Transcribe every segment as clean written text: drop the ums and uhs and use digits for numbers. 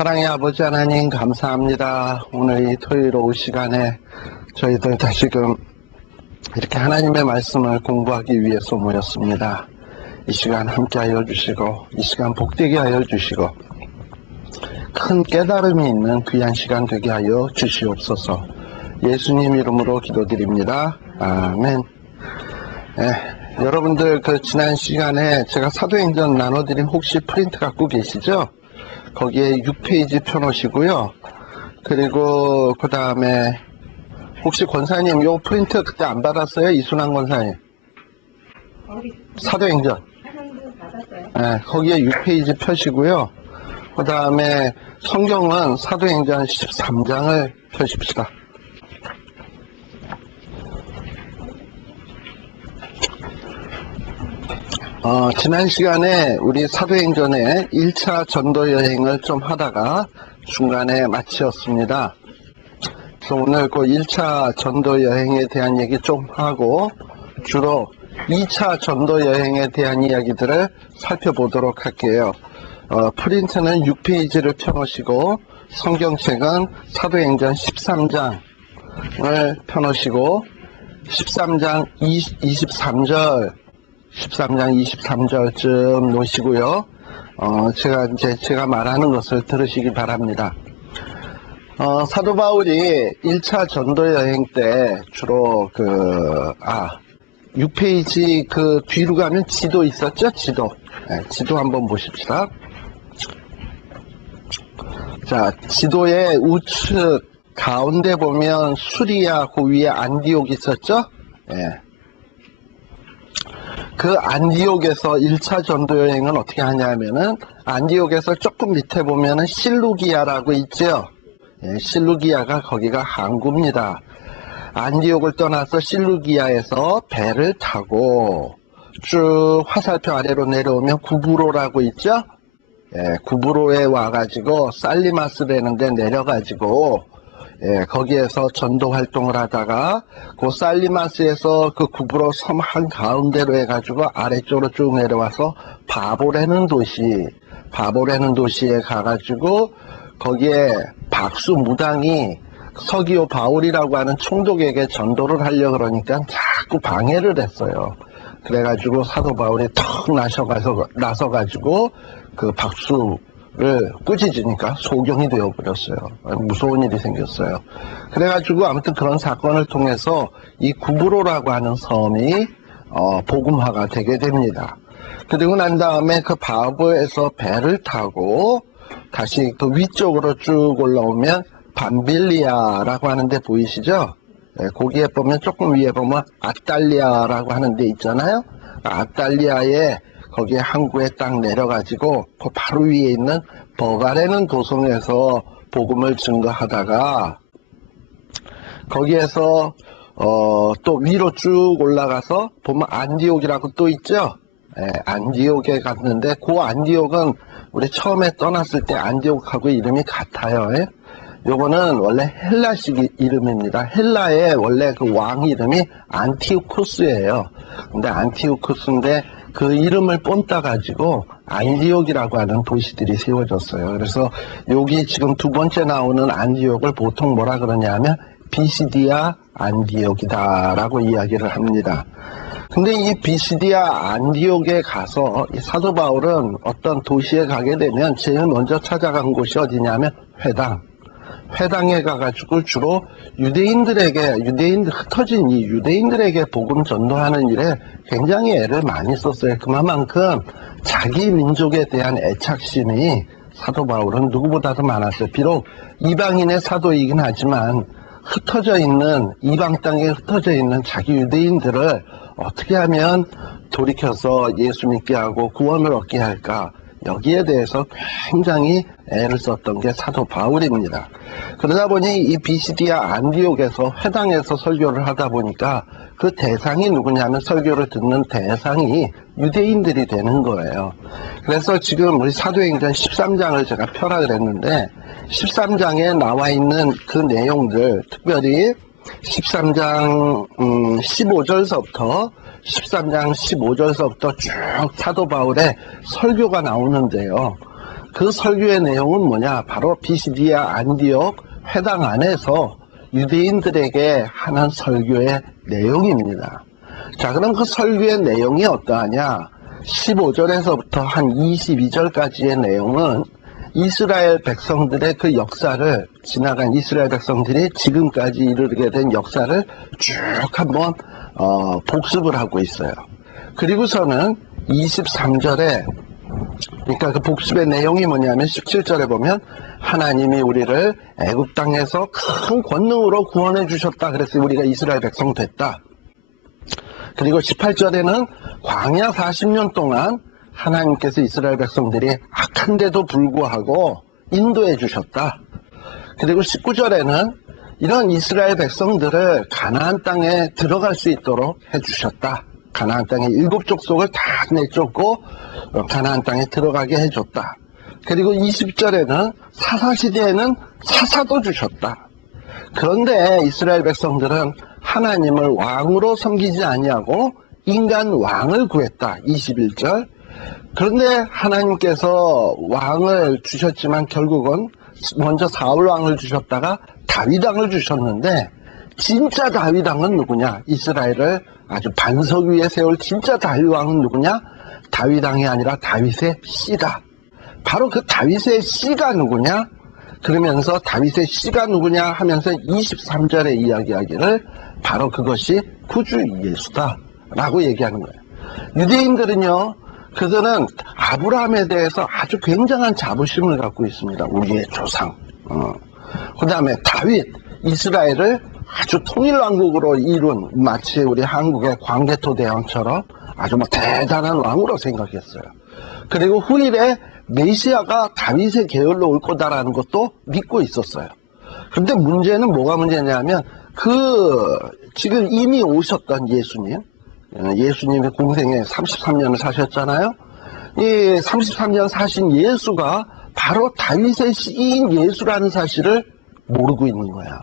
사랑의 아버지 하나님 감사합니다. 오늘 이 토요일 오후 시간에 저희들 다시금 이렇게 하나님의 말씀을 공부하기 위해서 모였습니다. 이 시간 함께하여 주시고 이 시간 복되게 하여 주시고 큰 깨달음이 있는 귀한 시간 되게 하여 주시옵소서. 예수님 이름으로 기도드립니다. 아멘. 여러분들 지난 시간에 제가 사도행전 나눠드린 혹시 프린트 갖고 계시죠? 거기에 6페이지 펴놓으시고요. 그리고 그 다음에 혹시 권사님 요 프린트 그때 안 받았어요? 이순환 권사님. 사도행전. 네, 거기에 6페이지 펴시고요. 그 다음에 성경은 사도행전 13장을 펴십시다. 지난 시간에 우리 사도행전의 1차 전도 여행을 좀 하다가 중간에 마치었습니다. 그래서 오늘 그 1차 전도 여행에 대한 얘기 좀 하고 주로 2차 전도 여행에 대한 이야기들을 살펴보도록 할게요. 프린트는 6페이지를 펴놓으시고 성경책은 사도행전 13장을 펴놓으시고 13장 23절쯤 놓으시고요. 제가 말하는 것을 들으시기 바랍니다. 사도 바울이 1차 전도 여행 때 주로 6페이지 뒤로 가면 지도 있었죠? 지도. 네, 지도 한번 보십시다. 자, 지도의 우측 가운데 보면 수리아 그 위에 안디옥 있었죠? 네. 그 안디옥에서 1차 전도 여행은 어떻게 하냐면은 안디옥에서 조금 밑에 보면은 실루기아라고 있죠. 예, 실루기아가 거기가 항구입니다. 안디옥을 떠나서 실루기아에서 배를 타고 쭉 화살표 아래로 내려오면 구브로라고 있죠. 예, 구브로에 와가지고 살리마스라는 데 내려가지고 거기에서 전도 활동을 하다가 그 살리마스에서 그 구브로 섬 한가운데로 해가지고 아래쪽으로 쭉 내려와서 바보라는 도시에 가가지고 거기에 박수 무당이 서기오 바울이라고 하는 총독에게 전도를 하려고 그러니까 자꾸 방해를 했어요. 그래가지고 사도 바울이 턱 나서가지고 그 박수를 꾸짖으니까 소경이 되어버렸어요. 무서운 일이 생겼어요. 그래가지고 아무튼 그런 사건을 통해서 이 구브로라고 하는 섬이 복음화가 되게 됩니다. 그리고 난 다음에 그 바보에서 배를 타고 다시 그 위쪽으로 쭉 올라오면 밤빌리아라고 하는 데 보이시죠? 네, 거기에 보면 조금 위에 보면 아탈리아라고 하는 데 있잖아요. 아탈리아에 거기에 항구에 딱 내려가지고 그 바로 위에 있는 버가레는 도성에서 복음을 증거하다가 거기에서 또 위로 쭉 올라가서 보면 안디옥이라고 또 있죠. 안디옥에 갔는데 그 안디옥은 우리 처음에 떠났을 때 안디옥하고 이름이 같아요. 요거는 원래 헬라식 이름입니다. 헬라의 원래 그 왕 이름이 안티오쿠스예요. 근데 안티오쿠스인데 그 이름을 뽐따 가지고 안디옥이라고 하는 도시들이 세워졌어요. 그래서 여기 지금 두 번째 나오는 안디옥을 보통 뭐라 그러냐면 비시디아 안디옥이다라고 이야기를 합니다. 근데 이 비시디아 안디옥에 가서 이 사도 바울은 어떤 도시에 가게 되면 제일 먼저 찾아간 곳이 어디냐면 회당에 가가지고 주로 흩어진 이 유대인들에게 복음 전도하는 일에 굉장히 애를 많이 썼어요. 그만큼 자기 민족에 대한 애착심이 사도 바울은 누구보다도 많았어요. 비록 이방인의 사도이긴 하지만 이방 땅에 흩어져 있는 자기 유대인들을 어떻게 하면 돌이켜서 예수 믿게 하고 구원을 얻게 할까? 여기에 대해서 굉장히 애를 썼던 게 사도 바울입니다. 그러다 보니 이 비시디아 안디옥에서 회당에서 설교를 하다 보니까 그 대상이 누구냐면 설교를 듣는 대상이 유대인들이 되는 거예요. 그래서 지금 우리 사도행전 13장을 제가 펴라 그랬는데 13장에 나와 있는 그 내용들 특별히 13장 15절서부터 13장 15절서부터 쭉 사도 바울의 설교가 나오는데요. 그 설교의 내용은 뭐냐? 바로 비시디아 안디옥 회당 안에서 유대인들에게 하는 설교의 내용입니다. 자, 그럼 그 설교의 내용이 어떠하냐? 15절에서부터 한 22절까지의 내용은 이스라엘 백성들의 그 역사를, 지나간 이스라엘 백성들이 지금까지 이르게 된 역사를 쭉 한번 복습을 하고 있어요. 그리고서는 23절에, 그러니까 그 복습의 내용이 뭐냐면 17절에 보면 하나님이 우리를 애굽 땅에서 큰 권능으로 구원해 주셨다. 그래서 우리가 이스라엘 백성 됐다. 그리고 18절에는 광야 40년 동안 하나님께서 이스라엘 백성들이 악한데도 불구하고 인도해 주셨다. 그리고 19절에는 이런 이스라엘 백성들을 가나안 땅에 들어갈 수 있도록 해주셨다. 가나안 땅의 7 족속을 다 내쫓고 가나안 땅에 들어가게 해줬다. 그리고 20절에는 사사시대에는 사사도 주셨다. 그런데 이스라엘 백성들은 하나님을 왕으로 섬기지 아니하고 인간 왕을 구했다. 21절. 그런데 하나님께서 왕을 주셨지만 결국은 먼저 사울 왕을 주셨다가 다윗 왕을 주셨는데, 진짜 다윗 왕은 누구냐? 이스라엘을 아주 반석 위에 세울 진짜 다윗 왕은 누구냐? 다윗 왕이 아니라 다윗의 씨다. 바로 그 다윗의 씨가 누구냐? 그러면서 다윗의 씨가 누구냐 하면서 23절에 이야기하기를 바로 그것이 구주 예수다 라고 얘기하는 거예요. 유대인들은요, 그들은 아브라함에 대해서 아주 굉장한 자부심을 갖고 있습니다. 우리의 조상. 그 다음에 다윗, 이스라엘을 아주 통일왕국으로 이룬, 마치 우리 한국의 광개토 대왕처럼 아주 대단한 왕으로 생각했어요. 그리고 후일에 메시아가 다윗의 계열로 올 거다라는 것도 믿고 있었어요. 근데 문제는 뭐가 문제냐면, 지금 이미 오셨던 예수님의 공생에 33년을 사셨잖아요. 이 33년 사신 예수가 바로 다윗의 씨인 예수라는 사실을 모르고 있는 거야.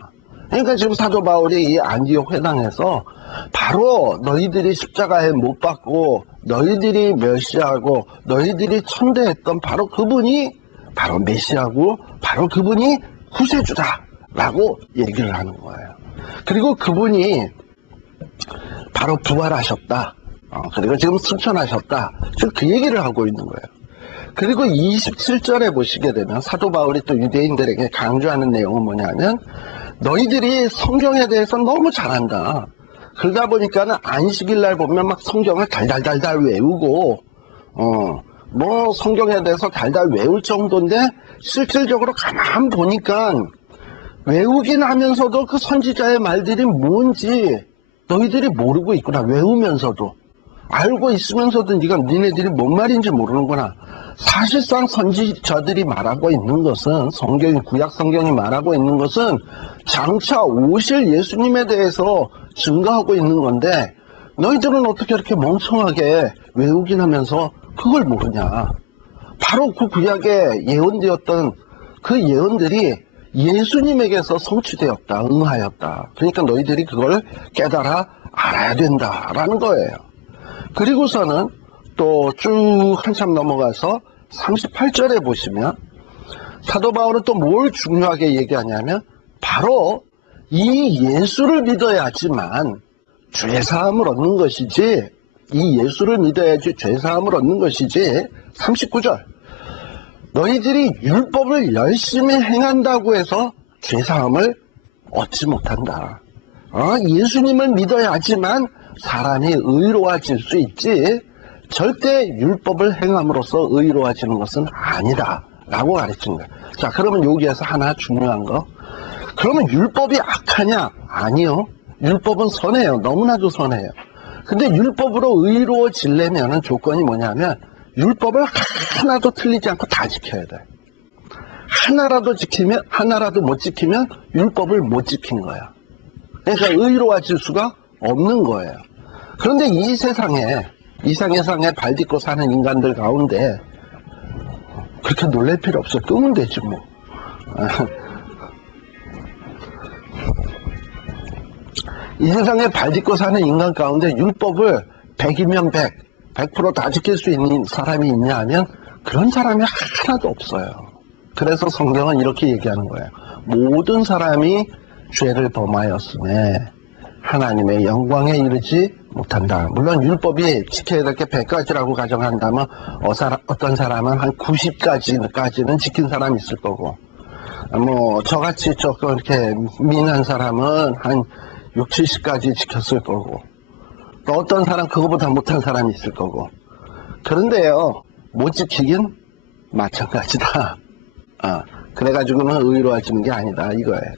그러니까 지금 사도 바울이 이 안디옥 회당에서 바로 너희들이 십자가에 못 박고 너희들이 멸시하고 너희들이 천대했던 바로 그분이 바로 메시아고 바로 그분이 구세주다 라고 얘기를 하는 거예요. 그리고 그분이 바로 부활하셨다. 그리고 지금 승천하셨다. 지금 그 얘기를 하고 있는 거예요. 그리고 27절에 보시게 되면 사도 바울이 또 유대인들에게 강조하는 내용은 뭐냐면, 너희들이 성경에 대해서 너무 잘한다. 그러다 보니까는 안식일 날 보면 막 성경을 달달달달 외우고, 뭐 성경에 대해서 달달 외울 정도인데 실질적으로 가만 보니까 외우긴 하면서도 그 선지자의 말들이 뭔지 너희들이 모르고 있구나. 외우면서도. 알고 있으면서도 니네들이 뭔 말인지 모르는구나. 사실상 선지자들이 말하고 있는 것은, 구약 성경이 말하고 있는 것은 장차 오실 예수님에 대해서 증거하고 있는 건데, 너희들은 어떻게 이렇게 멍청하게 외우긴 하면서 그걸 모르냐. 바로 그 구약에 예언되었던 그 예언들이 예수님에게서 성취되었다, 응하였다. 그러니까 너희들이 그걸 깨달아 알아야 된다라는 거예요. 그리고서는 또 쭉 한참 넘어가서 38절에 보시면 사도 바울은 또 뭘 중요하게 얘기하냐면, 바로 이 예수를 믿어야지만 죄사함을 얻는 것이지, 이 예수를 믿어야지 죄사함을 얻는 것이지. 39절, 너희들이 율법을 열심히 행한다고 해서 죄사함을 얻지 못한다. 예수님을 믿어야지만 사람이 의로워질 수 있지, 절대 율법을 행함으로써 의로워지는 것은 아니다 라고 가르친 거예요. 자, 그러면 여기에서 하나 중요한 거, 그러면 율법이 악하냐? 아니요. 율법은 선해요. 너무나도 선해요. 근데 율법으로 의로워지려면 조건이 뭐냐면, 율법을 하나도 틀리지 않고 다 지켜야 돼. 하나라도 못 지키면 율법을 못 지킨 거야. 그러니까 의로워질 수가 없는 거예요. 그런데 이 세상에 발 딛고 사는 인간들 가운데 그렇게 놀랄 필요 없어. 끄면 되지 뭐. 이 세상에 발 딛고 사는 인간 가운데 율법을 100이면 100% 다 지킬 수 있는 사람이 있냐 하면 그런 사람이 하나도 없어요. 그래서 성경은 이렇게 얘기하는 거예요. 모든 사람이 죄를 범하였음에 하나님의 영광에 이르지 못한다. 물론 율법이 지켜야 될 게 100가지라고 가정한다면 어떤 사람은 한 90가지는 지킨 사람이 있을 거고, 저같이 조금 이렇게 민한 사람은 한 6, 70가지 지켰을 거고, 또 어떤 사람 그거보다 못한 사람이 있을 거고. 그런데요, 못 지키긴 마찬가지다. 그래가지고는 의로워지는 게 아니다 이거예요.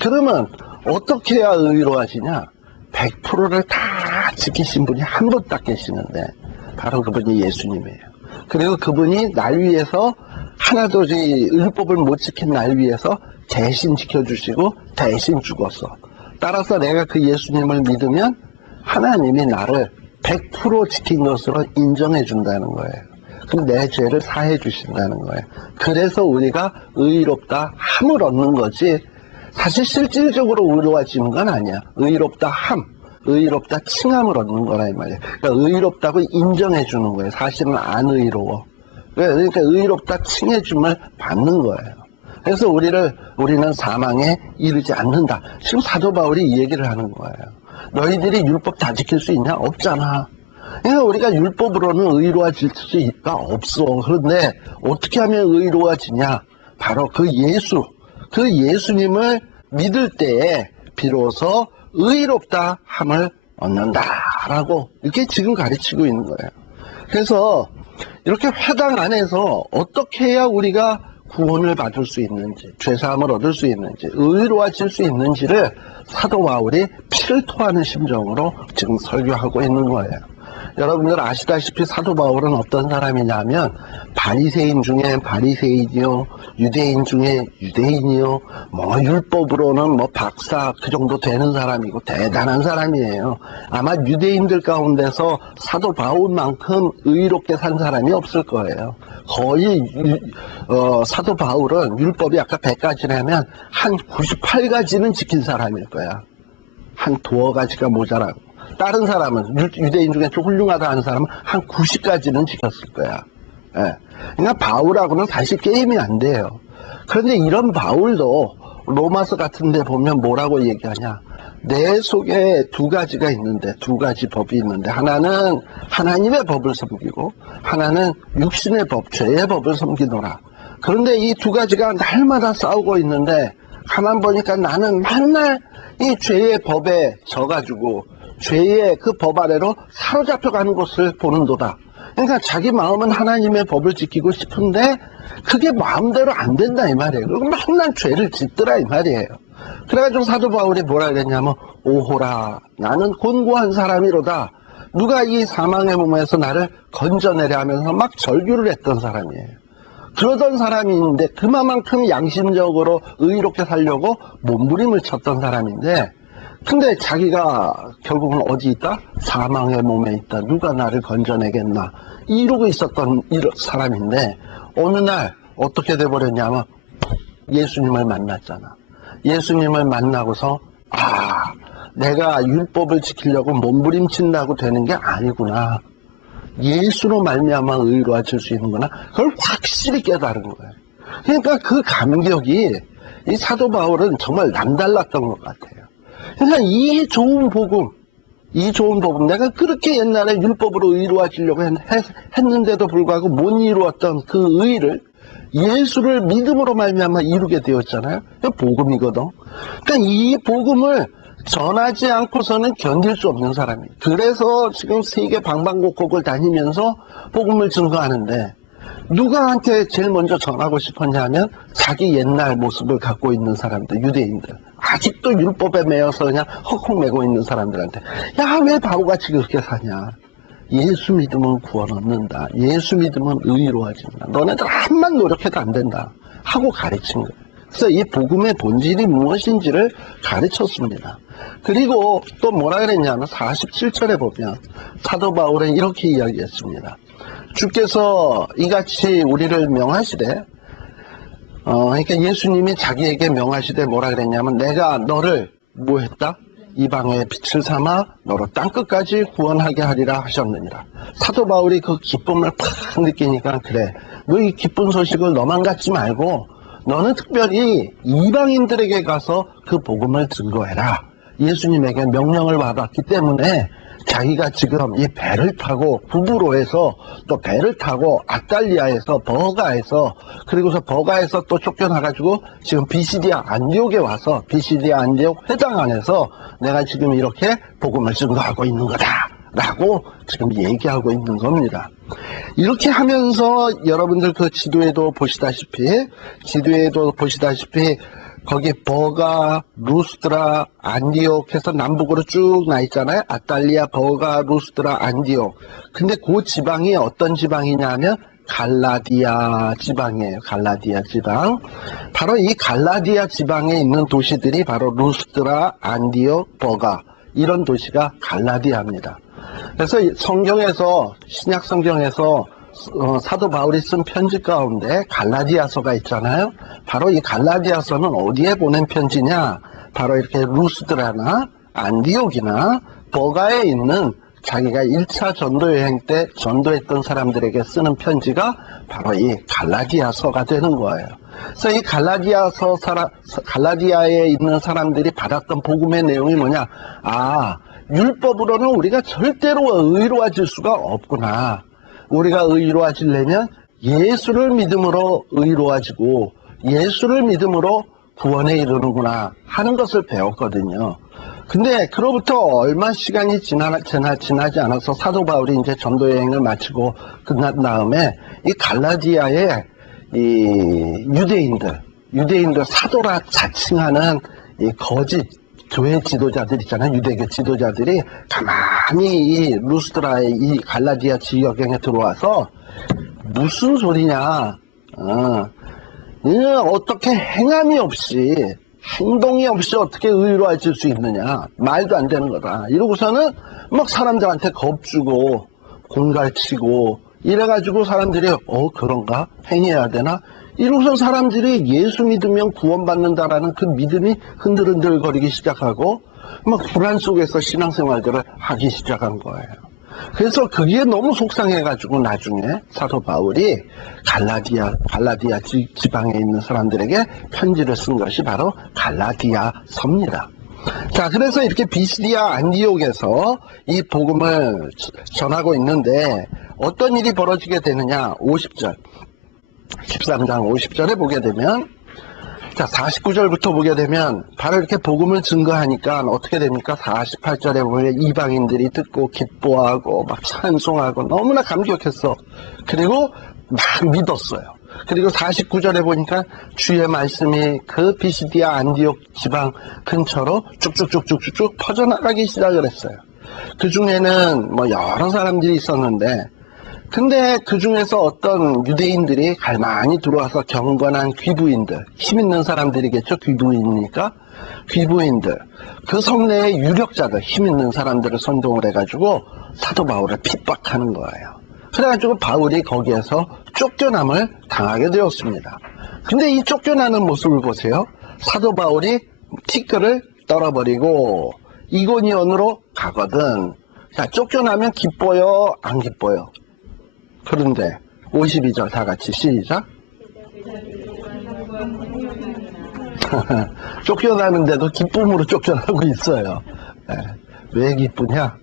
그러면 어떻게 해야 의로워지냐? 100%를 다 지키신 분이 한 분 딱 계시는데 바로 그분이 예수님이에요. 그리고 그분이 날 위해서 하나도 율법을 못 지킨 날 위해서 대신 지켜주시고 대신 죽었어. 따라서 내가 그 예수님을 믿으면 하나님이 나를 100% 지킨 것으로 인정해 준다는 거예요. 그럼 내 죄를 사해 주신다는 거예요. 그래서 우리가 의롭다 함을 얻는 거지, 사실 실질적으로 의로워지는 건 아니야. 의롭다 함, 의롭다 칭함을 얻는 거라 이 말이야. 그러니까 의롭다고 인정해 주는 거예요. 사실은 안 의로워. 그러니까 의롭다 칭해 줌을 받는 거예요. 그래서 우리는 사망에 이르지 않는다. 지금 사도 바울이 이 얘기를 하는 거예요. 너희들이 율법 다 지킬 수 있냐? 없잖아. 그러니까 우리가 율법으로는 의로워질 수가 없어. 그런데 어떻게 하면 의로워지냐? 바로 그 예수님을 믿을 때에 비로소 의롭다 함을 얻는다라고 이렇게 지금 가르치고 있는 거예요. 그래서 이렇게 회당 안에서 어떻게 해야 우리가 구원을 받을 수 있는지, 죄사함을 얻을 수 있는지, 의로워질 수 있는지를 사도 바울이 피를 토하는 심정으로 지금 설교하고 있는 거예요. 여러분들 아시다시피 사도 바울은 어떤 사람이냐면 바리새인 중에 바리새인이요, 유대인 중에 유대인이요, 율법으로는 박사 그 정도 되는 사람이고 대단한 사람이에요. 아마 유대인들 가운데서 사도 바울만큼 의롭게 산 사람이 없을 거예요. 거의 사도 바울은 율법이 아까 100가지라면 한 98가지는 지킨 사람일 거야. 한 두어 가지가 모자라고. 다른 사람은 유대인 중에 좀 훌륭하다 하는 사람은 한 90가지는 지켰을 거야. 예. 그러니까 바울하고는 사실 게임이 안 돼요. 그런데 이런 바울도 로마서 같은 데 보면 뭐라고 얘기하냐? 내 속에 두 가지가 있는데, 두 가지 법이 있는데, 하나는 하나님의 법을 섬기고 하나는 육신의 법, 죄의 법을 섬기노라. 그런데 이 두 가지가 날마다 싸우고 있는데 가만 보니까 나는 맨날 이 죄의 법에 져가지고 죄의 그 법 아래로 사로잡혀가는 것을 보는도다. 그러니까 자기 마음은 하나님의 법을 지키고 싶은데 그게 마음대로 안 된다 이 말이에요. 그리고 맨날 죄를 짓더라 이 말이에요. 그래가지고 사도 바울이 뭐라 그랬냐면, 오호라 나는 곤고한 사람이로다. 누가 이 사망의 몸에서 나를 건져내려 하면서 막 절규를 했던 사람이에요. 그러던 사람인데 그만큼 양심적으로 의롭게 살려고 몸부림을 쳤던 사람인데, 근데 자기가 결국은 어디 있다? 사망의 몸에 있다. 누가 나를 건져내겠나? 이러고 있었던 사람인데 어느 날 어떻게 돼버렸냐면 예수님을 만났잖아. 예수님을 만나고서 내가 율법을 지키려고 몸부림친다고 되는 게 아니구나. 예수로 말미암아 의로워질 수 있는구나. 그걸 확실히 깨달은 거예요. 그러니까 그 감격이 이 사도 바울은 정말 남달랐던 것 같아요. 그러니까 이 좋은 복음, 내가 그렇게 옛날에 율법으로 의로워지려고 했는데도 불구하고 못 이루었던 그 의를 예수를 믿음으로 말미암아 이루게 되었잖아요. 복음이거든. 그러니까 이 복음을 전하지 않고서는 견딜 수 없는 사람이에요. 그래서 지금 세계 방방곡곡을 다니면서 복음을 증거하는데, 누가한테 제일 먼저 전하고 싶었냐면 자기 옛날 모습을 갖고 있는 사람들, 유대인들, 아직도 율법에 매여서 그냥 헉헉매고 있는 사람들한테, 야, 왜 바보같이 그렇게 사냐? 예수 믿으면 구원 얻는다. 예수 믿으면 의로워진다. 너네들 한만 노력해도 안 된다 하고 가르친 거예요. 그래서 이 복음의 본질이 무엇인지를 가르쳤습니다. 그리고 또 뭐라 그랬냐면 47절에 보면 사도 바울은 이렇게 이야기했습니다. 주께서 이같이 우리를 명하시되, 그러니까 예수님이 자기에게 명하시되 뭐라 그랬냐면, 내가 너를 뭐 했다? 이방의 빛을 삼아 너로 땅끝까지 구원하게 하리라 하셨느니라. 사도 바울이 그 기쁨을 팍 느끼니까, 그래, 너 이 기쁜 소식을 너만 갖지 말고 너는 특별히 이방인들에게 가서 그 복음을 증거해라. 예수님에게 명령을 받았기 때문에 자기가 지금 이 배를 타고 구브로에서 또 배를 타고 아달리아에서 버가에서 그리고서 버가에서 또 쫓겨나가지고 지금 비시디아 안디옥에 와서 비시디아 안디옥 회당 안에서 내가 지금 이렇게 복음을 증거하고 있는 거다 라고 지금 얘기하고 있는 겁니다. 이렇게 하면서 여러분들 그 지도에도 보시다시피 거기 버가, 루스드라, 안디옥 해서 남북으로 쭉 나 있잖아요. 아달리아, 버가, 루스드라, 안디옥. 근데 그 지방이 어떤 지방이냐면 갈라디아 지방이에요. 갈라디아 지방. 바로 이 갈라디아 지방에 있는 도시들이 바로 루스드라, 안디옥, 버가. 이런 도시가 갈라디아입니다. 그래서 성경에서, 신약 성경에서 사도 바울이 쓴 편지 가운데 갈라디아서가 있잖아요. 바로 이 갈라디아서는 어디에 보낸 편지냐? 바로 이렇게 루스드라나 안디옥이나 버가에 있는 자기가 1차 전도 여행 때 전도했던 사람들에게 쓰는 편지가 바로 이 갈라디아서가 되는 거예요. 그래서 이 갈라디아에 있는 사람들이 받았던 복음의 내용이 뭐냐? 아, 율법으로는 우리가 절대로 의로워질 수가 없구나. 우리가 의로워지려면 예수를 믿음으로 의로워지고 예수를 믿음으로 구원에 이르는구나 하는 것을 배웠거든요. 근데 그로부터 얼마 시간이 지나지 않아서 사도 바울이 이제 전도 여행을 마치고 끝난 다음에 이 갈라디아의 이 유대인들 사도라 자칭하는 이 거짓 교회 지도자들 있잖아요. 유대교 지도자들이 가만히 이 루스드라의 이 갈라디아 지역에 들어와서 무슨 소리냐, 어떻게 행함이 없이 행동이 없이 어떻게 의로워질 수 있느냐, 말도 안 되는 거다. 이러고서는 막 사람들한테 겁주고 공갈치고 이래가지고 사람들이 그런가? 행해야 되나? 이러고서 사람들이 예수 믿으면 구원받는다라는 그 믿음이 흔들흔들거리기 시작하고 막 불안 속에서 신앙생활들을 하기 시작한 거예요. 그래서 그게 너무 속상해가지고 나중에 사도 바울이 갈라디아 지방에 있는 사람들에게 편지를 쓴 것이 바로 갈라디아서입니다. 자, 그래서 이렇게 비시디아 안디옥에서 이 복음을 전하고 있는데 어떤 일이 벌어지게 되느냐? 50절. 13장 50절에 보게 되면, 자, 49절부터 보게 되면 바로 이렇게 복음을 증거하니까 어떻게 됩니까? 48절에 보면 이방인들이 듣고 기뻐하고 막 찬송하고 너무나 감격했어. 그리고 막 믿었어요. 그리고 49절에 보니까 주의 말씀이 그 비시디아 안디옥 지방 근처로 쭉쭉쭉쭉쭉 퍼져나가기 시작을 했어요. 그 중에는 뭐 여러 사람들이 있었는데, 근데 그 중에서 어떤 유대인들이 갈망이 들어와서 경건한 귀부인들, 힘 있는 사람들이겠죠. 귀부인이니까. 귀부인들, 그 성내의 유력자들, 힘 있는 사람들을 선동을 해가지고 사도 바울을 핍박하는 거예요. 그래가지고 바울이 거기에서 쫓겨남을 당하게 되었습니다. 근데 이 쫓겨나는 모습을 보세요. 사도 바울이 티끌을 떨어버리고 이고니온으로 가거든. 자, 쫓겨나면 기뻐요? 안 기뻐요? 그런데 52절 다 같이 시작. 쫓겨나는데도 기쁨으로 쫓겨나고 있어요. 왜 기쁘냐?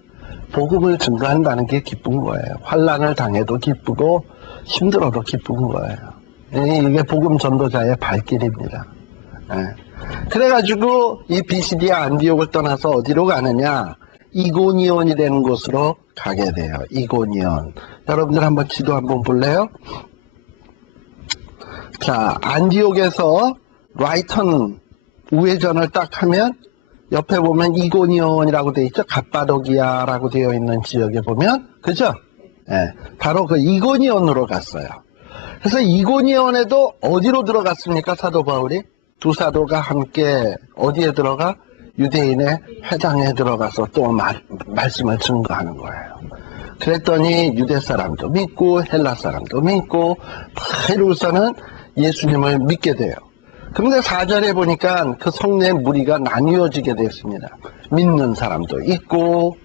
복음을 증거한다는 게 기쁜 거예요. 환난을 당해도 기쁘고 힘들어도 기쁜 거예요. 이게 복음 전도자의 발길입니다. 그래가지고 이 비시디아 안디옥을 떠나서 어디로 가느냐? 이고니온이라는 곳으로 가게 돼요. 이고니온. 여러분들 한번 지도 한번 볼래요? 자, 안디옥에서 라이턴 우회전을 딱 하면 옆에 보면 이고니온이라고 되어 있죠. 갑바도기아라고 되어 있는 지역에 보면, 그죠? 바로 그 이고니온으로 갔어요. 그래서 이고니온에도 어디로 들어갔습니까? 사도 바울이? 두 사도가 함께 어디에 들어가? 유대인의 회당에 들어가서 또 말씀을 증거하는 거예요. 그랬더니 유대 사람도 믿고 헬라 사람도 믿고 다 이러고서는 예수님을 믿게 돼요. 그런데 4절에 보니까 그 성내 무리가 나뉘어지게 됐습니다. 믿는 사람도 있고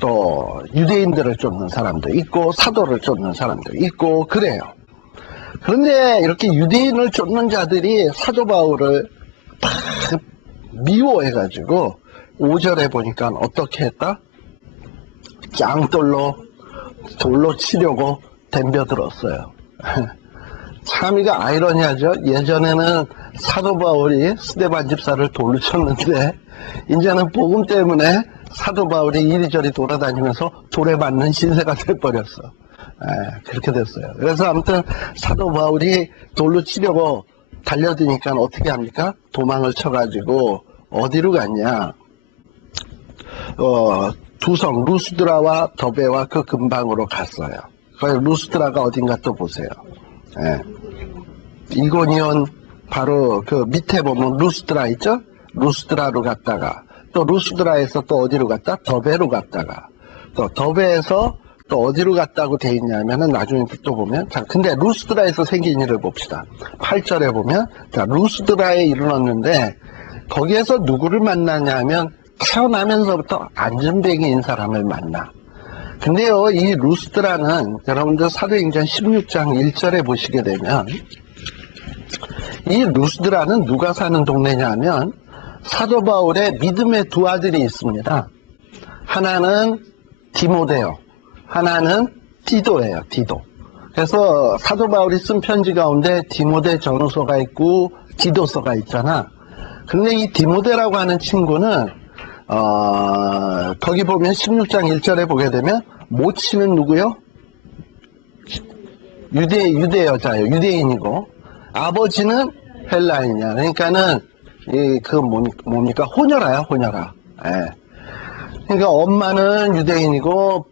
또 유대인들을 쫓는 사람도 있고 사도를 쫓는 사람도 있고 그래요. 그런데 이렇게 유대인을 쫓는 자들이 사도 바울을 막 미워해가지고 5절에 보니까 어떻게 했다? 돌로 치려고 덤벼들었어요. 참 이거 아이러니하죠. 예전에는 사도 바울이 스데반 집사를 돌로 쳤는데 이제는 복음 때문에 사도 바울이 이리저리 돌아다니면서 돌에 맞는 신세가 돼버렸어. 그렇게 됐어요. 그래서 아무튼 사도 바울이 돌로 치려고 달려드니까 어떻게 합니까? 도망을 쳐가지고 어디로 갔냐? 두 성 루스드라와 더베와 그 근방으로 갔어요. 루스드라가 어딘가 또 보세요. 이고니온 바로 그 밑에 보면 루스드라 있죠? 루스드라로 갔다가 또 루스드라에서 또 어디로 갔다? 더베로 갔다가 또 더베에서 또 어디로 갔다고 돼 있냐면은 나중에 또 보면 자 근데 루스드라에서 생긴 일을 봅시다. 8절에 보면 자 루스드라에 이르렀는데 거기에서 누구를 만나냐면 태어나면서부터 안전뱅이인 사람을 만나. 근데요 이 루스드라는 여러분들 사도행전 16장 1절에 보시게 되면 이 루스드라는 누가 사는 동네냐면 사도 바울의 믿음의 두 아들이 있습니다. 하나는 디모데요. 하나는 디도예요. 디도. 그래서 사도 바울이 쓴 편지 가운데 디모데 전후서가 있고 디도서가 있잖아. 근데 이 디모데라고 하는 친구는 거기 보면 16장 1절에 보게 되면 모친은 누구요? 유대 여자예요. 유대인이고 아버지는 헬라인이야. 그러니까는 뭡니까? 혼혈아야, 혼혈아. 예. 그러니까 엄마는 유대인이고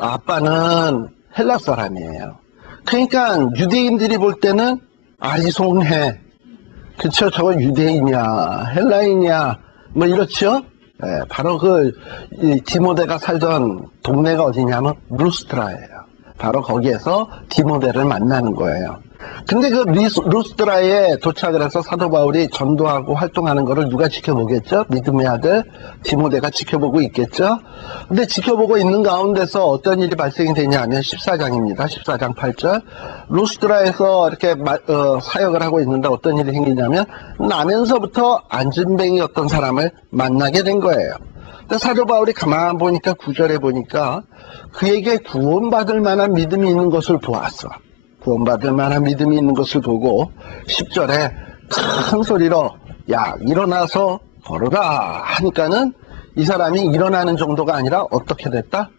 아빠는 헬라 사람이에요. 그러니까 유대인들이 볼 때는 아리송해. 그쵸? 저건 유대인이야, 헬라인이야, 뭐 이렇죠? 예, 바로 디모데가 살던 동네가 어디냐면 루스드라예요. 바로 거기에서 디모데를 만나는 거예요. 근데 그 루스드라에 도착을 해서 사도 바울이 전도하고 활동하는 것을 누가 지켜보겠죠? 믿음의 아들 디모데가 지켜보고 있겠죠? 근데 지켜보고 있는 가운데서 어떤 일이 발생이 되냐면 14장입니다. 14장 8절. 루스드라에서 이렇게 사역을 하고 있는데 어떤 일이 생기냐면 나면서부터 안진뱅이였던 사람을 만나게 된 거예요. 근데 사도 바울이 가만 보니까 9절에 보니까 그에게 구원받을 만한 믿음이 있는 것을 보았어. 구원받을 만한 믿음이 있는 것을 보고 10절에 큰 소리로 야 일어나서 걸어라 하니까는 이 사람이 일어나는 정도가 아니라 어떻게 됐다?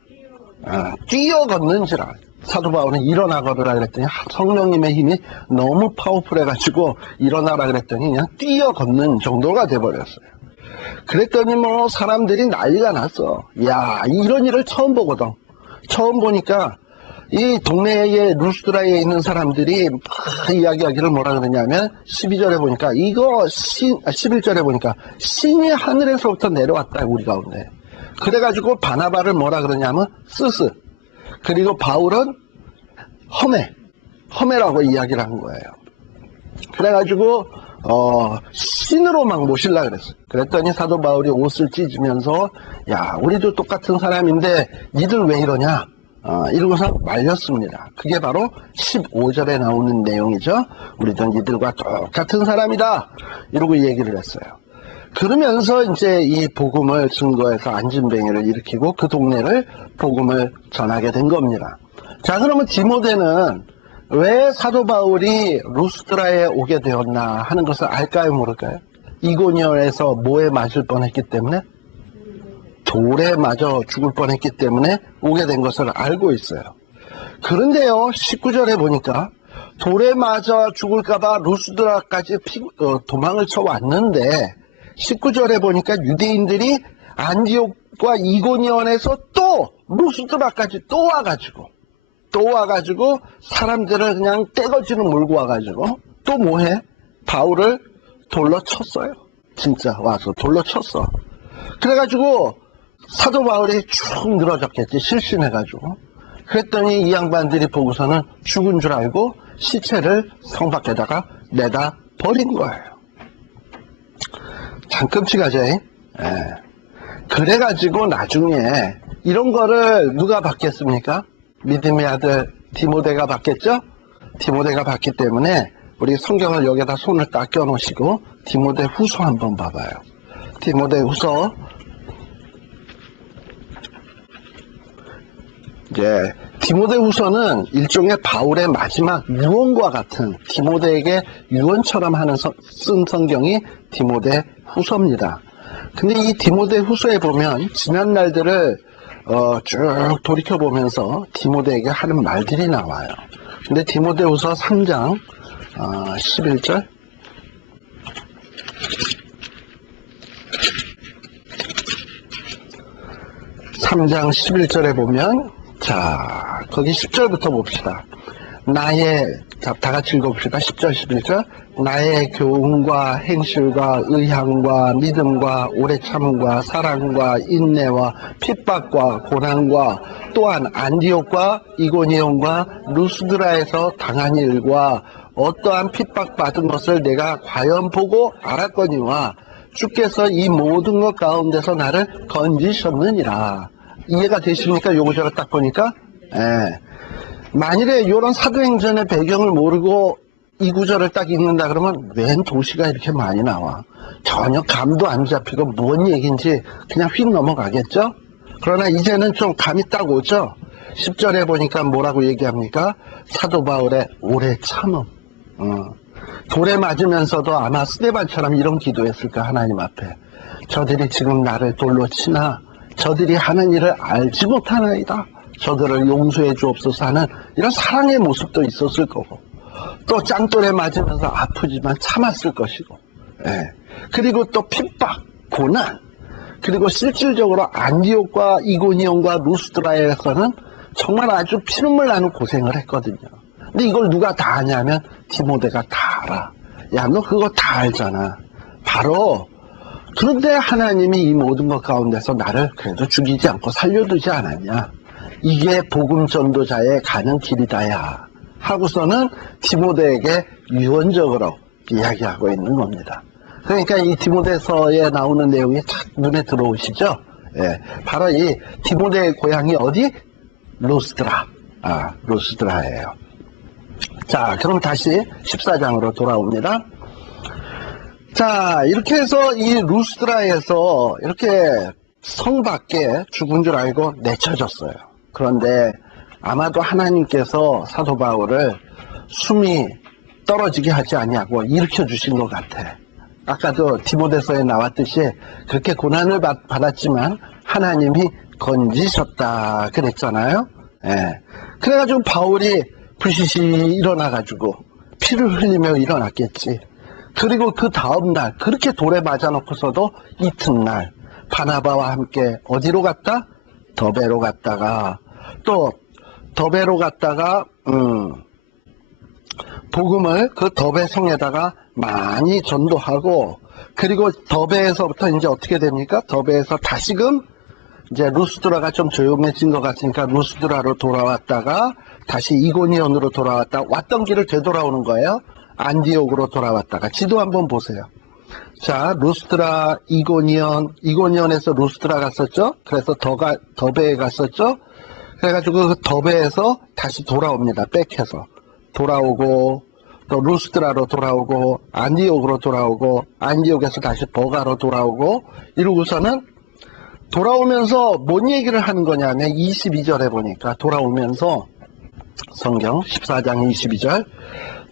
뛰어 걷는지라. 사도 바울은 일어나 걸으라 그랬더니 성령님의 힘이 너무 파워풀해가지고 일어나라 그랬더니 그냥 뛰어 걷는 정도가 돼버렸어요. 그랬더니 뭐 사람들이 난리가 났어. 야 이런 일을 처음 보거든. 처음 보니까 이 동네에 루스드라에 있는 사람들이 이야기하기를 뭐라 그러냐면 12절에 보니까 11절에 보니까 신이 하늘에서부터 내려왔다 우리 가운데. 그래가지고 바나바를 뭐라 그러냐면 스스, 그리고 바울은 허메라고 이야기를 한 거예요. 그래가지고 신으로 막 모실라 그랬어요. 그랬더니 사도 바울이 옷을 찢으면서 야 우리도 똑같은 사람인데 니들 왜 이러냐 이러고서 말렸습니다. 그게 바로 15절에 나오는 내용이죠. 우리도 니들과 똑같은 사람이다 이러고 얘기를 했어요. 그러면서 이제 이 복음을 증거해서 안진뱅이를 일으키고 그 동네를 복음을 전하게 된 겁니다. 자 그러면 디모데는 왜 사도 바울이 루스드라에 오게 되었나 하는 것을 알까요 모를까요? 이고니온에서 뭐에 맞을 뻔했기 때문에 돌에 맞아 죽을 뻔했기 때문에 오게 된 것을 알고 있어요. 그런데요 19절에 보니까 돌에 맞아 죽을까봐 루스드라까지 도망을 쳐왔는데 19절에 보니까 유대인들이 안디옥과 이고니온에서 또 루스드라까지 또 와가지고 사람들을 그냥 떼거지로 몰고 와가지고 또 뭐해? 바울을 돌로 쳤어요. 진짜 와서 돌로 쳤어. 그래가지고 사도 바울이 쭉 늘어졌겠지. 실신해가지고. 그랬더니 이 양반들이 보고서는 죽은 줄 알고 시체를 성 밖에다가 내다 버린 거예요. 참 끔찍하죠. 그래가지고 나중에 이런 거를 누가 받겠습니까? 믿음의 아들 디모데가 받겠죠? 디모데가 봤기 때문에 우리 성경을 여기다 손을 딱 껴놓으시고 디모데 후서 한번 봐봐요. 디모데 후서 이제 디모데 후서는 일종의 바울의 마지막 유언과 같은 디모데에게 유언처럼 쓴 성경이 디모데 후서입니다. 근데 이 디모데 후서에 보면 지난 날들을 쭉 돌이켜보면서 디모데에게 하는 말들이 나와요. 근데 디모데 후서 3장 11절 3장 11절에 보면 자 거기 10절부터 봅시다. 다 같이 읽어봅시다. 10절 11절 나의 교훈과 행실과 의향과 믿음과 오래 참음과 사랑과 인내와 핍박과 고난과 또한 안디옥과 이고니온과 루스드라에서 당한 일과 어떠한 핍박받은 것을 내가 과연 보고 알았거니와 주께서 이 모든 것 가운데서 나를 건지셨느니라. 이해가 되십니까? 요 구절을 딱 보니까 만일에 이런 사도행전의 배경을 모르고 이 구절을 딱 읽는다 그러면 웬 도시가 이렇게 많이 나와? 전혀 감도 안 잡히고 뭔 얘기인지 그냥 휙 넘어가겠죠? 그러나 이제는 좀 감이 딱 오죠? 10절에 보니까 뭐라고 얘기합니까? 사도 바울의 오래 참음. 돌에 맞으면서도 아마 스데반처럼 이런 기도했을까 하나님 앞에. 저들이 지금 나를 돌로 치나 저들이 하는 일을 알지 못하나이다. 저들을 용서해 주옵소서 하는 이런 사랑의 모습도 있었을 거고 또 짱돌에 맞으면서 아프지만 참았을 것이고 그리고 또 핍박, 고난 그리고 실질적으로 안디옥과 이고니온과 루스드라에서는 정말 아주 피눈물 나는 고생을 했거든요. 근데 이걸 누가 다 아냐면 디모데가 다 알아. 야, 너 그거 다 알잖아. 바로 그런데 하나님이 이 모든 것 가운데서 나를 그래도 죽이지 않고 살려두지 않았냐. 이게 복음 전도자의 가는 길이다야 하고서는 디모데에게 유언적으로 이야기하고 있는 겁니다. 그러니까 이 디모데서에 나오는 내용이 탁 눈에 들어오시죠? 바로 이 디모데의 고향이 어디? 루스드라. 루스드라예요. 자, 그럼 다시 14장으로 돌아옵니다. 자, 이렇게 해서 이 루스드라에서 이렇게 성 밖에 죽은 줄 알고 내쳐졌어요. 그런데 아마도 하나님께서 사도 바울을 숨이 떨어지게 하지 아니하고 일으켜 주신 것 같아. 아까도 디모데서에 나왔듯이 그렇게 고난을 받았지만 하나님이 건지셨다 그랬잖아요. 그래가지고 바울이 불시시 일어나가지고 피를 흘리며 일어났겠지. 그리고 그 다음날 그렇게 돌에 맞아놓고서도 이튿날 바나바와 함께 어디로 갔다? 더베로 갔다가 또 더베로 갔다가 복음을 그 더베 성에다가 많이 전도하고 그리고 더베에서부터 이제 어떻게 됩니까? 더베에서 다시금 이제 루스드라가 좀 조용해진 것 같으니까 루스드라로 돌아왔다가 다시 이고니온으로 돌아왔다 왔던 길을 되돌아오는 거예요. 안디옥으로 돌아왔다가 지도 한번 보세요. 자, 루스드라, 이고니온에서 루스드라 갔었죠. 그래서 더베에 갔었죠. 그래가지고 그 더베에서 다시 돌아옵니다. 백해서 돌아오고 또 루스드라로 돌아오고 안디옥으로 돌아오고 안디옥에서 다시 버가로 돌아오고 이러고서는 돌아오면서 뭔 얘기를 하는 거냐면 22절에 보니까 돌아오면서 성경 14장 22절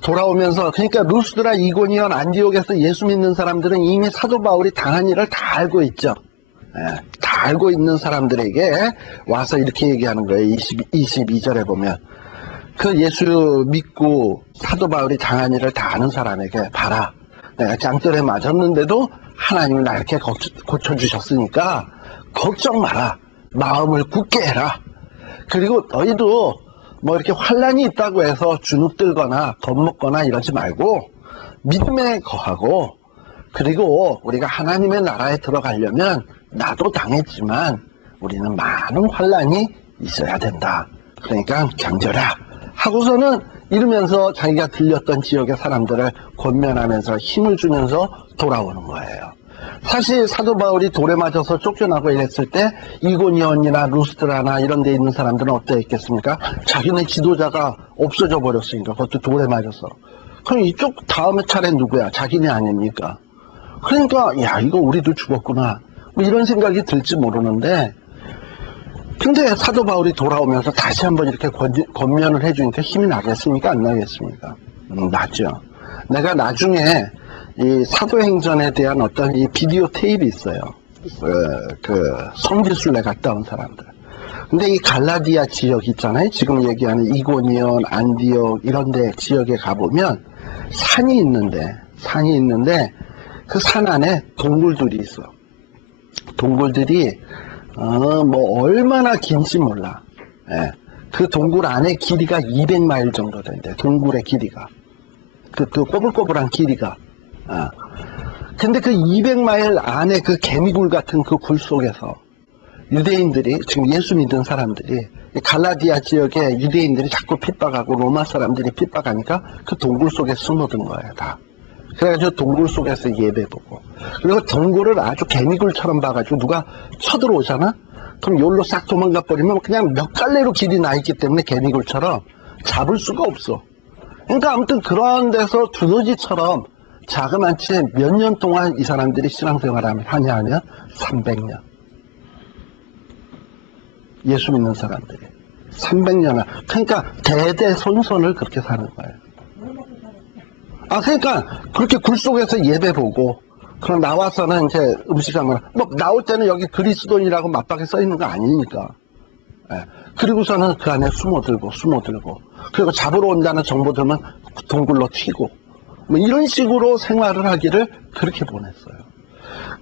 돌아오면서 그러니까 루스드라, 이고니온, 안디옥에서 예수 믿는 사람들은 이미 사도 바울이 당한 일을 다 알고 있죠. 다 알고 있는 사람들에게 와서 이렇게 얘기하는 거예요. 22절에 보면 그 예수 믿고 사도 바울이 당한 일을 다 아는 사람에게 봐라. 내가 짱돌에 맞았는데도 하나님이 나 이렇게 고쳐주셨으니까 걱정 마라. 마음을 굳게 해라. 그리고 너희도 뭐 이렇게 환난이 있다고 해서 주눅들거나 겁먹거나 이러지 말고 믿음에 거하고 그리고 우리가 하나님의 나라에 들어가려면 나도 당했지만 우리는 많은 환난이 있어야 된다. 그러니까 견뎌라 하고서는 이러면서 자기가 들렸던 지역의 사람들을 권면하면서 힘을 주면서 돌아오는 거예요. 사실 사도 바울이 돌에 맞아서 쫓겨나고 이랬을 때 이고니온이나 루스드라나 이런 데 있는 사람들은 어땠겠습니까? 자기네 지도자가 없어져 버렸으니까, 그것도 돌에 맞아서. 그럼 이쪽 다음에 차례 누구야? 자기네 아닙니까? 그러니까 야, 이거 우리도 죽었구나, 뭐 이런 생각이 들지 모르는데, 근데 사도 바울이 돌아오면서 다시 한번 이렇게 권면을 해주니까 힘이 나겠습니까? 안 나겠습니까? 나죠. 내가 나중에 이 사도행전에 대한 어떤 이 비디오 테이프 있어요. 그 성지순례 갔다 온 사람들. 근데 이 갈라디아 지역 있잖아요. 지금 얘기하는 이고니온, 안디옥 이런 데 지역에 가보면 산이 있는데 그 산 안에 동굴들이 있어. 동굴들이 뭐 얼마나 긴지 몰라. 예. 그 동굴 안에 길이가 200마일 정도 된대. 동굴의 길이가. 그 꼬불꼬불한 길이가. 근데 그 200마일 안에 그 개미굴 같은 그 굴 속에서 유대인들이, 지금 예수 믿은 사람들이, 갈라디아 지역에 유대인들이 자꾸 핍박하고 로마 사람들이 핍박하니까 그 동굴 속에 숨어든 거예요, 다. 그래가지고 동굴 속에서 예배 보고. 그리고 동굴을 아주 개미굴처럼 봐가지고 누가 쳐들어오잖아? 그럼 여기로 싹 도망가 버리면 그냥 몇 갈래로 길이 나 있기 때문에 개미굴처럼 잡을 수가 없어. 그러니까 아무튼 그런 데서 두더지처럼 자그마치 몇 년 동안 이 사람들이 신앙생활을 하냐 300년. 예수 믿는 사람들이 300년을, 그러니까 대대손손을 그렇게 사는 거예요. 그러니까 그렇게 굴 속에서 예배 보고, 그럼 나와서는 이제 음식하면, 뭐 나올 때는 여기 그리스도인이라고 맞박에 써 있는 거 아니니까. 예. 그리고서는 그 안에 숨어들고 그리고 잡으러 온다는 정보 들면 동굴로 튀고, 뭐 이런 식으로 생활을 하기를 그렇게 보냈어요.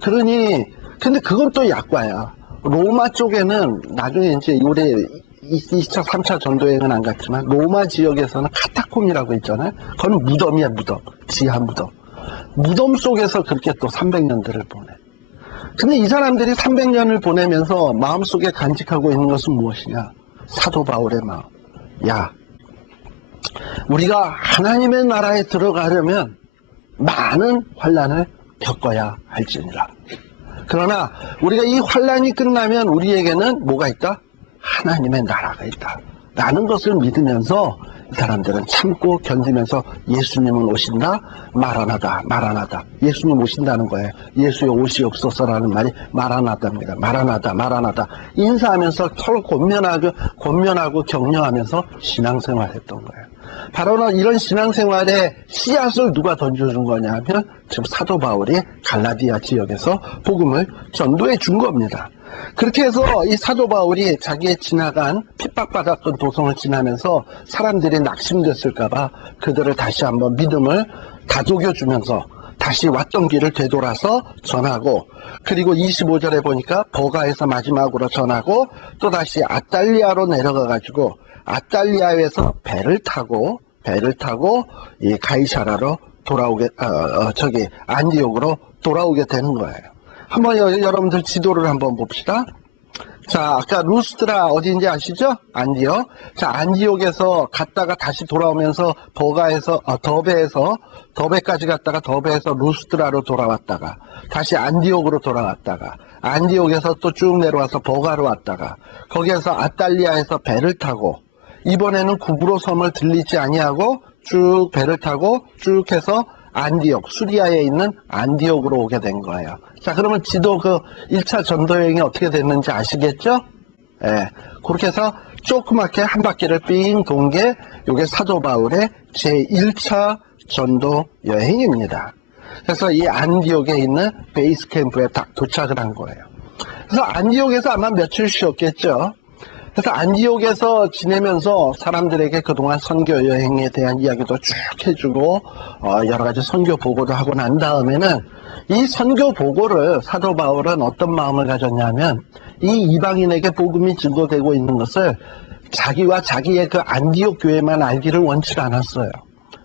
그러니, 근데 그건 또 약과야. 로마 쪽에는 나중에 이제 올해 2차, 3차 전도여행은 안 갔지만 로마 지역에서는 카타콤이라고 있잖아요. 그건 무덤이야, 무덤. 지하 무덤. 무덤 속에서 그렇게 또 300년들을 보내. 근데 이 사람들이 300년을 보내면서 마음속에 간직하고 있는 것은 무엇이냐? 사도 바울의 마음. 야, 우리가 하나님의 나라에 들어가려면 많은 환난을 겪어야 할지니라. 그러나 우리가 이 환난이 끝나면 우리에게는 뭐가 있다? 하나님의 나라가 있다 라는 것을 믿으면서 이 사람들은 참고 견디면서 예수님은 오신다, 마라나다. 예수님 오신다는 거예요. 예수의 옷이 없어서라는 말이 마라나다입니다. 마라나다. 인사하면서 서로 권면하고 격려하면서 신앙생활했던 거예요. 바로 이런 신앙생활의 씨앗을 누가 던져준 거냐 하면 지금 사도 바울이 갈라디아 지역에서 복음을 전도해 준 겁니다. 그렇게 해서 이 사도 바울이 자기의 지나간 핍박받았던 도성을 지나면서 사람들이 낙심됐을까봐 그들을 다시 한번 믿음을 다독여주면서 다시 왔던 길을 되돌아서 전하고, 그리고 25절에 보니까 버가에서 마지막으로 전하고 또 다시 아탈리아로 내려가가지고 아탈리아에서 배를 타고 이 가이사라로 안디옥으로 돌아오게 되는 거예요. 한번 여러분들 지도를 한번 봅시다. 자, 아까 루스드라 어디인지 아시죠? 안디옥. 자, 안디옥에서 갔다가 다시 돌아오면서 버가에서 더베까지 갔다가 더베에서 루스드라로 돌아왔다가 다시 안디옥으로 돌아왔다가 안디옥에서 또 쭉 내려와서 버가로 왔다가 거기에서 아탈리아에서 배를 타고 이번에는 구브로 섬을 들리지 아니하고 쭉 배를 타고 쭉 해서 안디옥, 수리아에 있는 안디옥으로 오게 된 거예요. 자, 그러면 지도 그 1차 전도 여행이 어떻게 됐는지 아시겠죠? 예. 그렇게 해서 조그맣게 한 바퀴를 삥 돈 게 이게 사도 바울의 제1차 전도 여행입니다. 그래서 이 안디옥에 있는 베이스 캠프에 딱 도착을 한 거예요. 그래서 안디옥에서 아마 며칠 쉬었겠죠. 그래서 안디옥에서 지내면서 사람들에게 그동안 선교 여행에 대한 이야기도 쭉 해주고 여러 가지 선교 보고도 하고 난 다음에는 이 선교 보고를 사도 바울은 어떤 마음을 가졌냐면 이 이방인에게 복음이 증거되고 있는 것을 자기와 자기의 그 안디옥 교회만 알기를 원치 않았어요.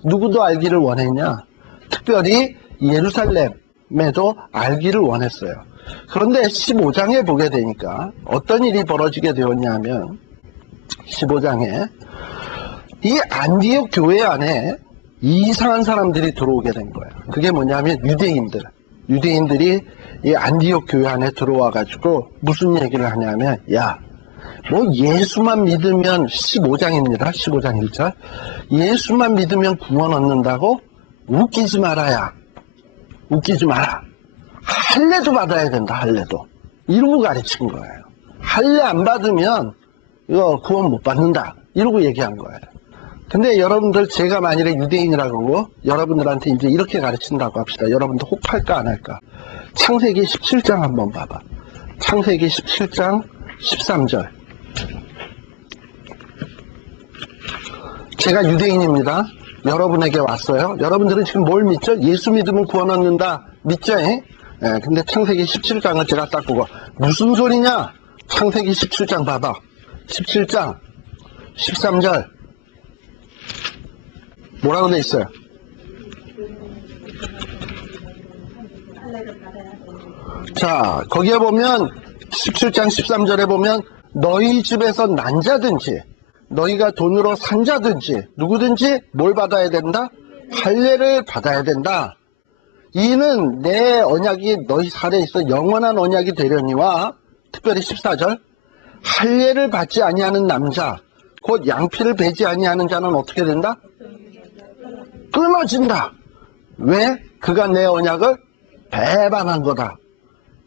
누구도 알기를 원했냐? 특별히 예루살렘에도 알기를 원했어요. 그런데 15장에 보게 되니까 어떤 일이 벌어지게 되었냐면 15장에 이 안디옥 교회 안에 이상한 사람들이 들어오게 된 거예요. 그게 뭐냐면 유대인들. 유대인들이 이 안디옥 교회 안에 들어와 가지고 무슨 얘기를 하냐면, 야, 뭐 예수만 믿으면 15장입니다. 15장 1절. 예수만 믿으면 구원 얻는다고? 웃기지 말아야. 웃기지 마라. 할례도 받아야 된다. 할례도. 이러고 가르친 거예요. 할례 안 받으면 이거 구원 못 받는다. 이러고 얘기한 거예요. 근데 여러분들, 제가 만일에 유대인이라고 여러분들한테 이제 이렇게 가르친다고 합시다. 여러분들 혹할까 안 할까? 창세기 17장 한번 봐봐. 창세기 17장 13절. 제가 유대인입니다. 여러분에게 왔어요. 여러분들은 지금 뭘 믿죠? 예수 믿으면 구원 얻는다. 믿죠? 근데 창세기 17장을 제가 딱 보고, 무슨 소리냐? 창세기 17장 봐봐. 17장 13절. 뭐라고 돼 있어요? 자, 거기에 보면 17장 13절에 보면, 너희 집에서 난 자든지 너희가 돈으로 산 자든지 누구든지 뭘 받아야 된다? 할례를 받아야 된다. 이는 내 언약이 너희 살에 있어 영원한 언약이 되려니와, 특별히 14절, 할례를 받지 아니하는 남자 곧 양피를 베지 아니하는 자는 어떻게 된다? 끊어진다. 왜? 그가 내 언약을 배반한 거다.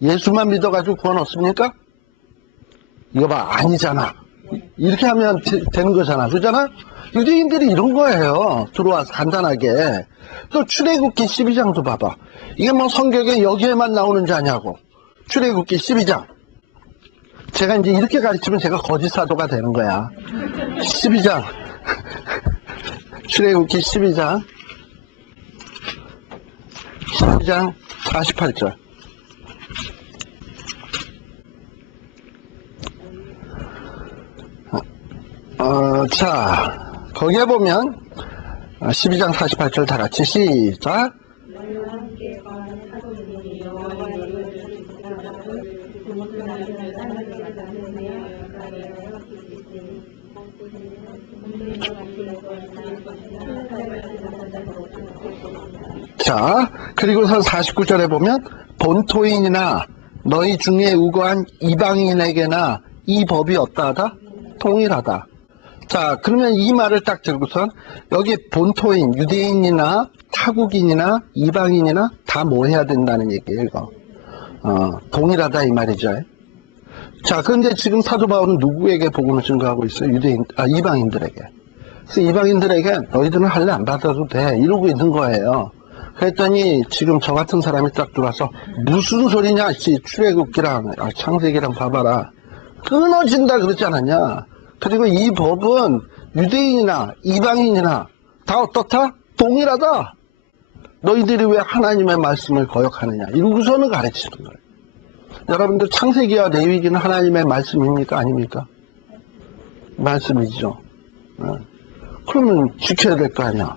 예수만 믿어가지고 구원 얻습니까? 이거 봐, 아니잖아. 이렇게 하면 되는 거잖아. 그러잖아? 유대인들이 이런 거예요. 들어와서 간단하게. 또 출애굽기 12장도 봐봐. 이게 뭐 성경에 여기에만 나오는 자냐고. 출애굽기 12장. 제가 이제 이렇게 가르치면 제가 거짓 사도가 되는 거야. 12장. 출애굽기 12장. 12장 48절. 자, 거기에 보면 12장 48절 다 같이 시작. 자, 그리고서 49절에 보면, 본토인이나 너희 중에 우거한 이방인에게나 이 법이 어떠하다? 동일하다. 자, 그러면 이 말을 딱 들고선 여기 본토인, 유대인이나 타국인이나 이방인이나 다 뭐 해야 된다는 얘기예요, 이거. 동일하다 이 말이죠. 자, 그런데 지금 사도 바울은 누구에게 복음을 증거하고 있어요? 이방인들에게. 그래서 이방인들에게 너희들은 할례 안 받아도 돼. 이러고 있는 거예요. 그랬더니 지금 저 같은 사람이 딱 들어와서 무슨 소리냐? 출애굽기랑 창세기랑 봐봐라. 끊어진다 그러지 않았냐? 그리고 이 법은 유대인이나 이방인이나 다 어떻다? 동일하다. 너희들이 왜 하나님의 말씀을 거역하느냐? 이러고서는 가르치는 거예요. 여러분들, 창세기와 레위기는 하나님의 말씀입니까? 아닙니까? 말씀이죠. 그러면 지켜야 될 거 아니야.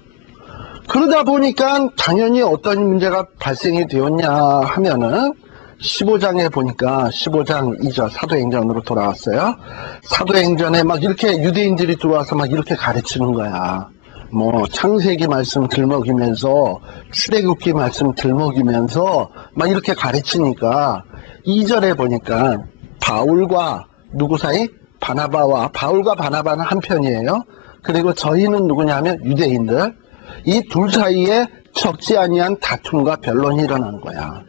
그러다 보니까 당연히 어떤 문제가 발생이 되었냐 하면은 15장에 보니까 15장 2절 사도행전으로 돌아왔어요. 사도행전에 막 이렇게 유대인들이 들어와서 막 이렇게 가르치는 거야. 뭐 창세기 말씀 들먹이면서 출애굽기 말씀 들먹이면서 막 이렇게 가르치니까 2절에 보니까 바울과 누구 사이? 바울과 바나바는 한 편이에요. 그리고 저희는 누구냐면 유대인들. 이 둘 사이에 적지 아니한 다툼과 변론이 일어난 거야.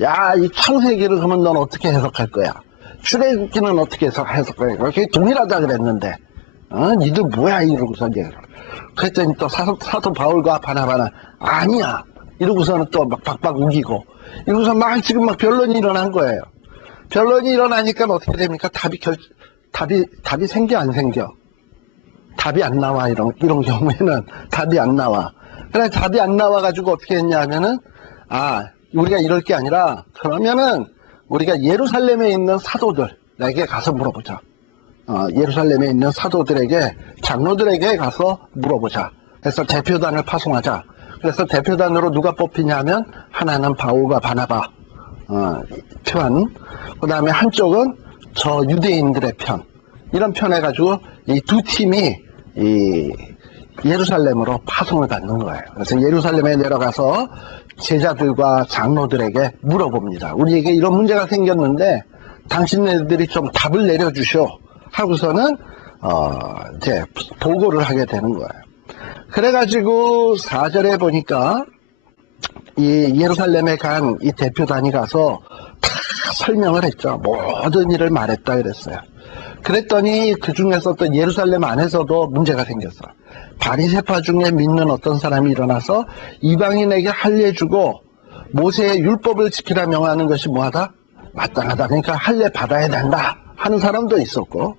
야, 이 창세기를 그러면 넌 어떻게 해석할 거야? 출애굽기는 어떻게 해석할 거야? 그렇게 동일하다 그랬는데, 니들 뭐야? 이러고서 이제. 그랬더니 또 사도 바울과 바나바는 아니야. 이러고서는 또 막 박박 우기고. 이러고서 막 지금 막 변론이 일어난 거예요. 변론이 일어나니까 어떻게 됩니까? 답이 생겨, 안 생겨? 답이 안 나와, 이런 경우에는 답이 안 나와. 그래, 답이 안 나와가지고 어떻게 했냐면은, 우리가 이럴 게 아니라, 그러면은, 우리가 예루살렘에 있는 사도들에게 가서 물어보자. 예루살렘에 있는 사도들에게, 장로들에게 가서 물어보자. 그래서 대표단을 파송하자. 그래서 대표단으로 누가 뽑히냐면, 하나는 바울과 바나바, 편, 그 다음에 한쪽은 저 유대인들의 편. 이런 편 해가지고, 이 두 팀이, 예루살렘으로 파송을 받는 거예요. 그래서 예루살렘에 내려가서 제자들과 장로들에게 물어봅니다. 우리에게 이런 문제가 생겼는데 당신네들이 좀 답을 내려주쇼 하고서는 이제 보고를 하게 되는 거예요. 그래가지고 4절에 보니까 이 예루살렘에 간 이 대표단이 가서 다 설명을 했죠. 모든 일을 말했다 그랬어요. 그랬더니 그 중에서 또 예루살렘 안에서도 문제가 생겼어요. 바리새파 중에 믿는 어떤 사람이 일어나서 이방인에게 할례 주고 모세의 율법을 지키라 명하는 것이 뭐하다? 마땅하다. 그러니까 할례 받아야 된다 하는 사람도 있었고,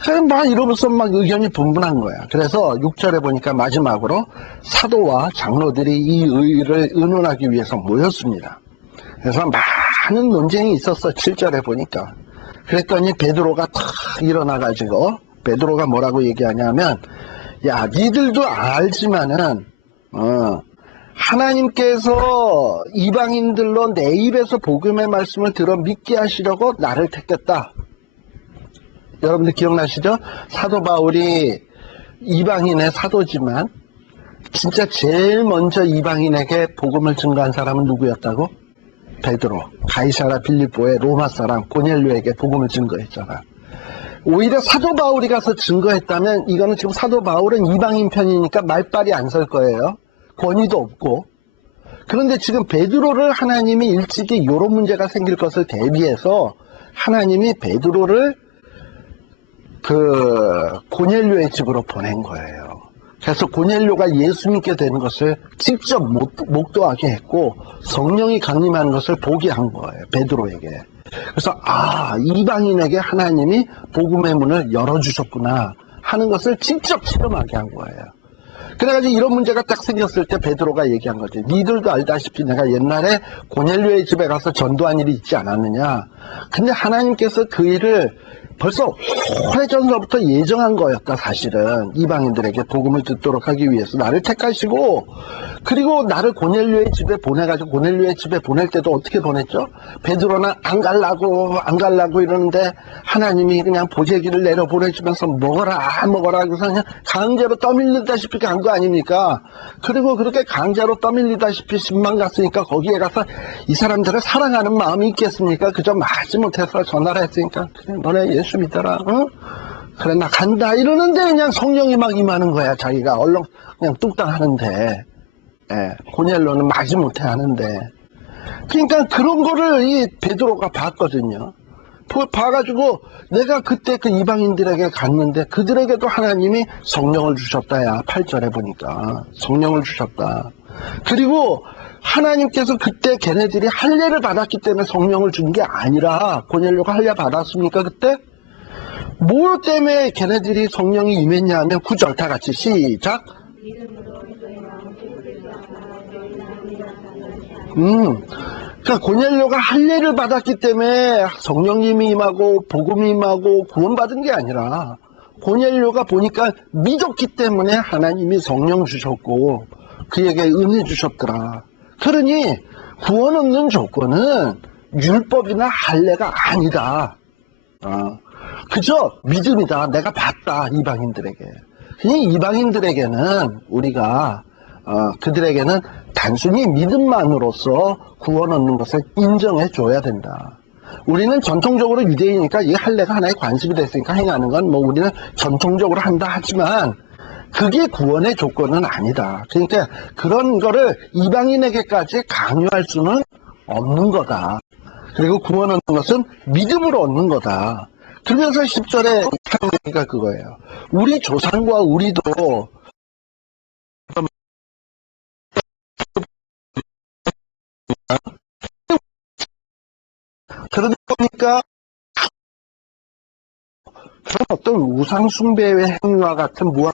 그래서 막 이러면서 막 의견이 분분한 거야. 그래서 6절에 보니까 마지막으로 사도와 장로들이 이 의의를 의논하기 위해서 모였습니다. 그래서 많은 논쟁이 있었어. 7절에 보니까. 그랬더니 베드로가 탁 일어나가지고 베드로가 뭐라고 얘기하냐면, 야, 니들도 알지만은 하나님께서 이방인들로 내 입에서 복음의 말씀을 들어 믿게 하시려고 나를 택했다. 여러분들 기억나시죠? 사도 바울이 이방인의 사도지만 진짜 제일 먼저 이방인에게 복음을 증거한 사람은 누구였다고? 베드로. 가이사라 빌립보의 로마 사람 고넬료에게 복음을 증거했잖아. 오히려 사도 바울이 가서 증거했다면 이거는 지금 사도 바울은 이방인 편이니까 말빨이 안 설 거예요. 권위도 없고. 그런데 지금 베드로를 하나님이 일찍이 이런 문제가 생길 것을 대비해서 하나님이 베드로를 그 고넬료의 집으로 보낸 거예요. 그래서 고넬료가 예수 믿게 되는 것을 직접 목도하게 했고 성령이 강림하는 것을 보게 한 거예요. 베드로에게. 그래서 이방인에게 하나님이 복음의 문을 열어주셨구나 하는 것을 직접 체험하게 한 거예요. 그래가지고 이런 문제가 딱 생겼을 때 베드로가 얘기한 거죠. 니들도 알다시피 내가 옛날에 고넬료의 집에 가서 전도한 일이 있지 않았느냐. 근데 하나님께서 그 일을 벌써 오래전서부터 예정한 거였다. 사실은 이방인들에게 복음을 듣도록 하기 위해서 나를 택하시고, 그리고 나를 고넬료의 집에 보내가지고 고넬료의 집에 보낼 때도 어떻게 보냈죠? 베드로는 안 갈라고 이러는데 하나님이 그냥 보재기를 내려 보내주면서 먹어라 그래서 그냥 강제로 떠밀리다시피 간 거 아닙니까? 그리고 그렇게 강제로 떠밀리다시피 집만 갔으니까 거기에 가서 이 사람들을 사랑하는 마음이 있겠습니까? 그저 마지 못해서 전화를 했으니까 그래, 너네 예수 믿더라. 응? 그래 나 간다 이러는데 그냥 성령이 막 임하는 거야. 자기가 얼른 그냥 뚝딱 하는데, 고넬료는 마지못해 하는데. 그러니까 그런 거를 이 베드로가 봤거든요. 봐가지고 내가 그때 그 이방인들에게 갔는데 그들에게도 하나님이 성령을 주셨다야. 8절에 보니까 성령을 주셨다. 그리고 하나님께서 그때 걔네들이 할례를 받았기 때문에 성령을 준 게 아니라, 고넬료가 할례 받았습니까 그때? 뭐 때문에 걔네들이 성령이 임했냐 하면 9절 다 같이 시작. 그러니까 고넬료가 할례를 받았기 때문에 성령님이 임하고 복음이 임하고 구원받은 게 아니라, 고넬료가 보니까 믿었기 때문에 하나님이 성령 주셨고 그에게 은혜 주셨더라. 그러니 구원 얻는 조건은 율법이나 할례가 아니다. 그저 믿음이다. 내가 봤다. 이방인들에게. 이 이방인들에게는 우리가 그들에게는 단순히 믿음만으로서 구원 얻는 것을 인정해 줘야 된다. 우리는 전통적으로 유대인이니까 이 할례가 하나의 관습이 됐으니까 행하는 건 뭐 우리는 전통적으로 한다 하지만 그게 구원의 조건은 아니다. 그러니까 그런 거를 이방인에게까지 강요할 수는 없는 거다. 그리고 구원 얻는 것은 믿음으로 얻는 거다. 그러면서 10절에 하는 얘기가 그거예요. 우리 조상과 우리도 그러다 보니까 그런 어떤 우상숭배의 행위와 같은 무한